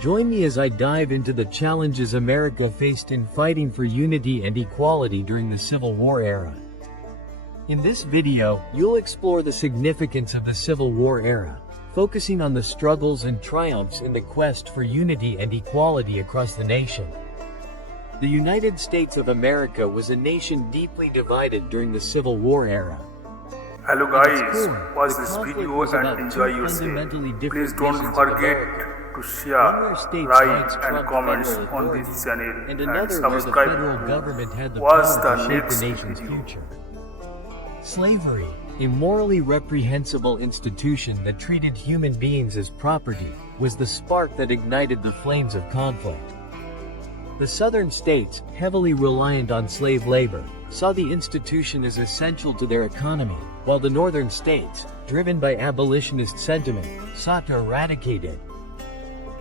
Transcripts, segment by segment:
Join me as I dive into the challenges America faced in fighting for unity and equality during the Civil War era. In this video, you'll explore the significance of the Civil War era, focusing on the struggles and triumphs in the quest for unity and equality across the nation. The United States of America was a nation deeply divided during the Civil War era. Hello guys, watch this video and enjoy yourself. Please don't forget to share, like and comments on this channel and subscribe to watch the next video. Slavery, a morally reprehensible institution that treated human beings as property, was the spark that ignited the flames of conflict. The southern states, heavily reliant on slave labor, saw the institution as essential to their economy, while the northern states, driven by abolitionist sentiment, sought to eradicate it.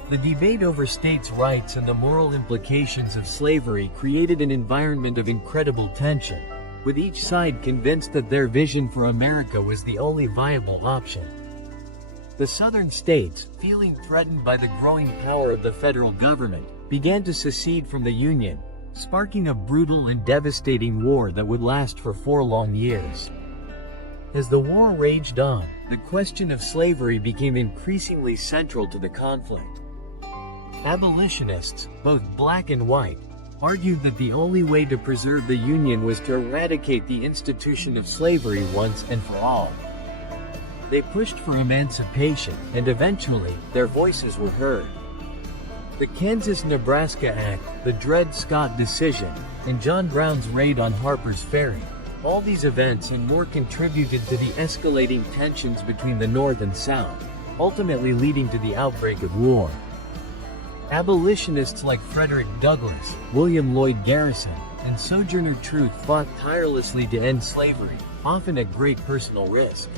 The debate over states' rights and the moral implications of slavery created an environment of incredible tension, with each side convinced that their vision for America was the only viable option. The southern states, feeling threatened by the growing power of the federal government, began to secede from the Union, sparking a brutal and devastating war that would last for 4 long years. As the war raged on, the question of slavery became increasingly central to the conflict. Abolitionists, both black and white, argued that the only way to preserve the Union was to eradicate the institution of slavery once and for all. They pushed for emancipation, and eventually, their voices were heard. The Kansas-Nebraska Act, the Dred Scott decision, and John Brown's raid on Harper's Ferry, all these events and more contributed to the escalating tensions between the North and South, ultimately leading to the outbreak of war. Abolitionists like Frederick Douglass, William Lloyd Garrison, and Sojourner Truth fought tirelessly to end slavery, often at great personal risk.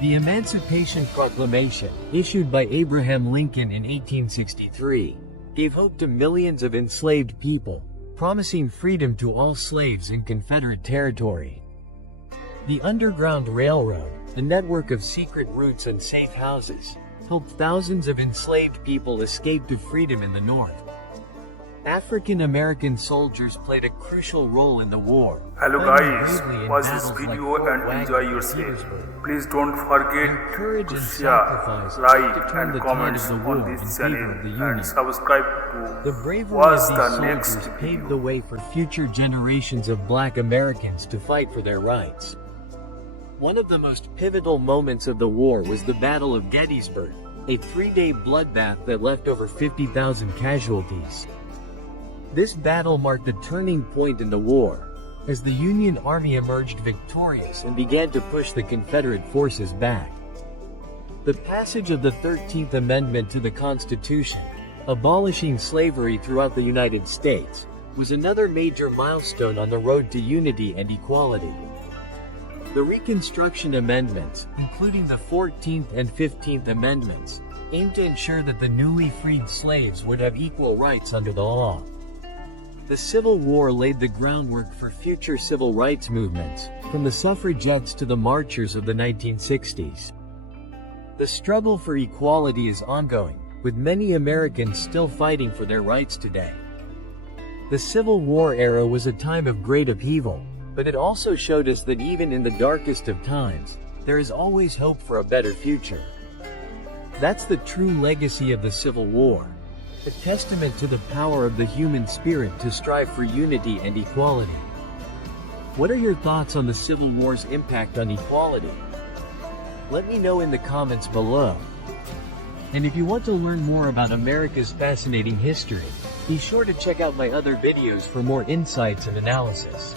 The Emancipation Proclamation, issued by Abraham Lincoln in 1863, gave hope to millions of enslaved people, promising freedom to all slaves in Confederate territory. The Underground Railroad, a network of secret routes and safe houses, helped thousands of enslaved people escape to freedom in the North. African American soldiers played a crucial role in the war. Hello guys, watch this video and enjoy yourself. Please don't forget to share, like and comment on this channel and subscribe to watch the next video. Paved the way for future generations of black Americans to fight for their rights. One of the most pivotal moments of the war was the Battle of Gettysburg, a 3-day bloodbath that left over 50,000 casualties. This battle marked a turning point in the war, as the Union Army emerged victorious and began to push the Confederate forces back. The passage of the 13th Amendment to the Constitution, abolishing slavery throughout the United States, was another major milestone on the road to unity and equality. The Reconstruction Amendments, including the 14th and 15th Amendments, aimed to ensure that the newly freed slaves would have equal rights under the law. The Civil War laid the groundwork for future civil rights movements, from the suffragettes to the marchers of the 1960s. The struggle for equality is ongoing, with many Americans still fighting for their rights today. The Civil War era was a time of great upheaval, but it also showed us that even in the darkest of times, there is always hope for a better future. That's the true legacy of the Civil War, a testament to the power of the human spirit to strive for unity and equality. What are your thoughts on the Civil War's impact on equality? Let me know in the comments below. And if you want to learn more about America's fascinating history, be sure to check out my other videos for more insights and analysis.